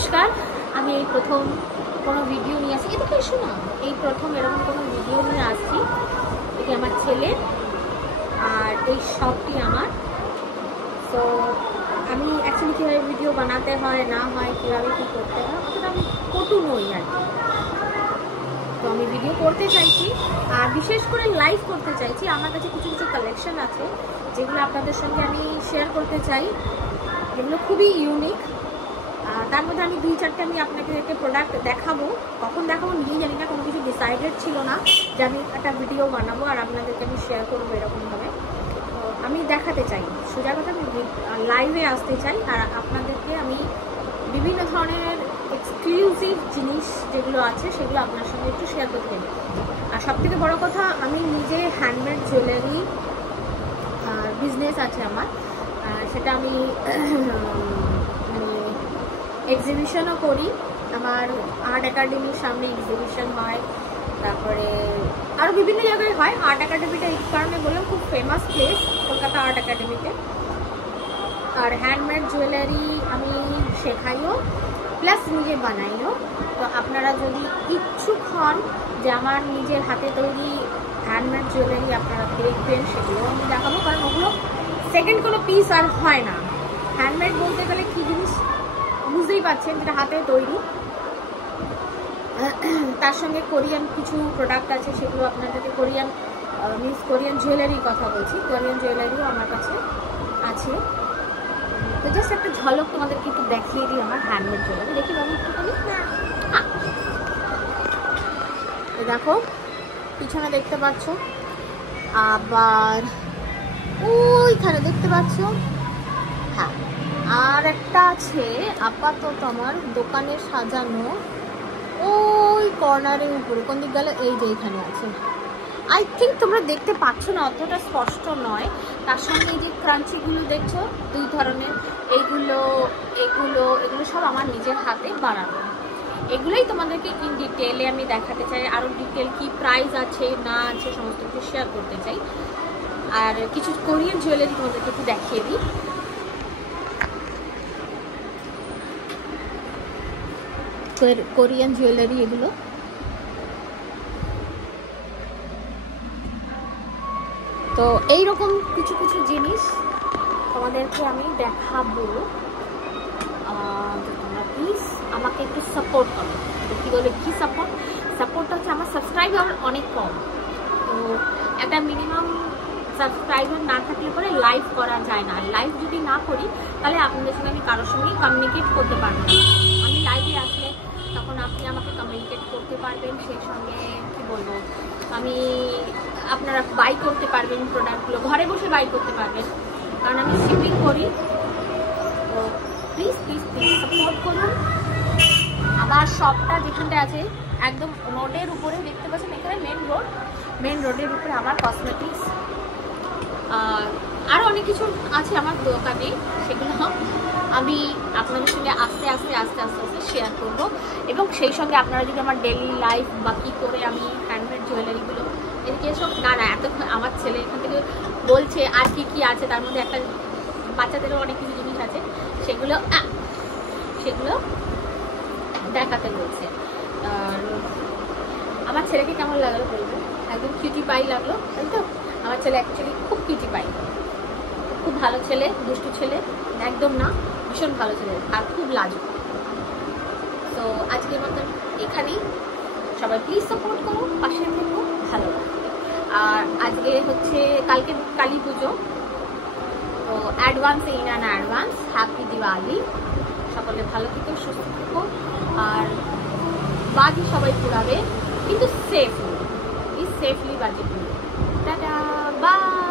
নমস্কার। আমি এই প্রথম কোনো ভিডিও নিয়ে আসছি, এটা এসো না, এই প্রথম এরকম কোনো ভিডিও নিয়ে আসছি। এটি আমার ছেলে আর এই শপটি আমার। তো আমি অ্যাকচুয়ালি কীভাবে ভিডিও বানাতে হয় না হয়, কীভাবে কী করতে হয়, অতটা আমি পটু নই আর কি। তো আমি ভিডিও করতে চাইছি আর বিশেষ করে লাইভ করতে চাইছি। আমার কাছে কিছু কিছু কালেকশন আছে যেগুলো আপনাদের সঙ্গে আমি শেয়ার করতে চাই, যেগুলো খুবই ইউনিক। তার মধ্যে আমি 2-4টে আমি আপনাদেরকে প্রোডাক্ট দেখাবো। কখন দেখাবো নিজেই জানি না, কোনো কিছু ডিসাইডেড ছিল না যে আমি একটা ভিডিও বানাবো আর আপনাদেরকে আমি শেয়ার করবো এরকমভাবে। তো আমি দেখাতে চাই, সোজা কথা আমি লাইভে আসতে চাই আর আপনাদেরকে আমি বিভিন্ন ধরনের এক্সক্লুসিভ জিনিস যেগুলো আছে সেগুলো আপনার সঙ্গে একটু শেয়ার করতে চাই। আর সবথেকে বড় কথা, আমি নিজে হ্যান্ডমেড জুয়েলারি বিজনেস আছে আমার, সেটা আমি এক্সিবিশনও করি। আমার আর্ট একাডেমির সামনে এক্সিবিশন হয়, তারপরে আরও বিভিন্ন জায়গায় হয়। আর্ট একাডেমিটা এই কারণে বললাম, খুব ফেমাস প্লেস কলকাতা আর্ট একাডেমিতে। আর হ্যান্ডমেড জুয়েলারি আমি শেখাইও প্লাস নিজে বানাইও। তো আপনারা যদি ইচ্ছুক হন যে আমার নিজের হাতে তৈরি হ্যান্ডমেড জুয়েলারি আপনারা দেখবেন, সেগুলো আমি দেখাবো। কারণ ওগুলো সেকেন্ড কোনো পিস আর হয় না। হ্যান্ডমেড বলতে গেলে কী জিনিস বুঝতেই পারছেন, যেটা হাতে তৈরি। তার সঙ্গে কোরিয়ান কিছু প্রোডাক্ট আছে, সেগুলো আপনাদেরকে কোরিয়ান জুয়েলারির কথা বলছি। কোরিয়ান জুয়েলারিও আমার কাছে আছে। তো জাস্ট একটা ঝলক তোমাদেরকে একটু দেখিয়ে দিই আমার হ্যান্ডমেড জুয়েলারি। দেখি বাবু একটুখানি। দেখো পিছনে দেখতে পাচ্ছ, আবার ওইখানে দেখতে পাচ্ছ। হ্যাঁ, আর একটা আছে আপাতত আমার দোকানে সাজানো, ওই কর্নারের উপরে। কোন দিক গেলে? এই যে এখানে আছে। আই থিঙ্ক তোমরা দেখতে পাচ্ছ না, অতটা স্পষ্ট নয়। তার সঙ্গে এই যে ক্রাঞ্চিগুলো দেখছো, 2 ধরনের, এগুলো সব আমার নিজের হাতে বানানো। এগুলোই তোমাদেরকে ইন ডিটেলে আমি দেখাতে চাই। আরও ডিটেল কি প্রাইস আছে না আছে সমস্ত কিছু শেয়ার করতে চাই। আর কিছু কোরিয়ান জুয়েলারি তোমাদেরকে একটু দেখিয়ে দিই। কোরিয়ান জুয়েলারি এগুলো। তো এইরকম কিছু কিছু জিনিস তোমাদেরকে আমি দেখাবো। তোমরা প্লিজ আমাকে একটু সাপোর্ট করো। কী বলে, কী সাপোর্টটা হচ্ছে আমার সাবস্ক্রাইবার অনেক কম। তো একটা মিনিমাম সাবস্ক্রাইবার না থাকলে পরে লাইভ করা যায় না। লাইভ যদি না করি তাহলে আপনাদের সঙ্গে আমি কারোর সঙ্গেই কমিউনিকেট করতে পারবো না। আমি লাইভে আসলে তখন আপনি আমাকে কমিউনিকেট করতে পারবেন, সেই সঙ্গে কী বলবো, আপনারা বাই করতে পারবেন প্রোডাক্টগুলো, ঘরে বসে বাই করতে পারবেন, কারণ আমি শিপিং করি। তো প্লিজ সাপোর্ট করুন। আমার শপটা যেখানটা আছে একদম রোডের উপরে, দেখতে পাচ্ছেন এখানে মেন রোডের উপরে আমার কসমেটিক্স। আরও অনেক কিছু আছে আমার দোকানে, সেগুলো আমি আপনাদের সঙ্গে আস্তে আস্তে শেয়ার করব। এবং সেই সঙ্গে আপনারা যদি আমার ডেলি লাইফ বা কী করে আমি হ্যান্ডমেড জুয়েলারিগুলো এদিকে সব না এত, আমার ছেলে এখান থেকে বলছে আর কি আছে, তার মধ্যে একটা বাচ্চাদেরও অনেক কিছু জিনিস আছে, সেগুলো দেখাতে বলছে। আর আমার ছেলেকে কেমন লাগলো বলবো, একদম কিউটি পাই লাগলো, তাই তো? আমার ছেলে অ্যাকচুয়ালি খুব কিউটি পাই, খুব ভালো ছেলে, দুষ্টু ছেলে একদম না, ভীষণ ভালো ছেলে আর খুব লাজুক। তো আজকের মতন এখানেই। সবাই প্লিজ সাপোর্ট করো, পাশে থেকো, ভালো লাগবে। আর আজকে হচ্ছে কালকে কালী পুজো, তো অ্যাডভান্স হ্যাপি দিওয়ালি। সকলে ভালো থেকো, সুস্থ থেকো, আর বাজি সবাই পুরাবে, কিন্তু সেফলি বাজি পুরো। Tata, by.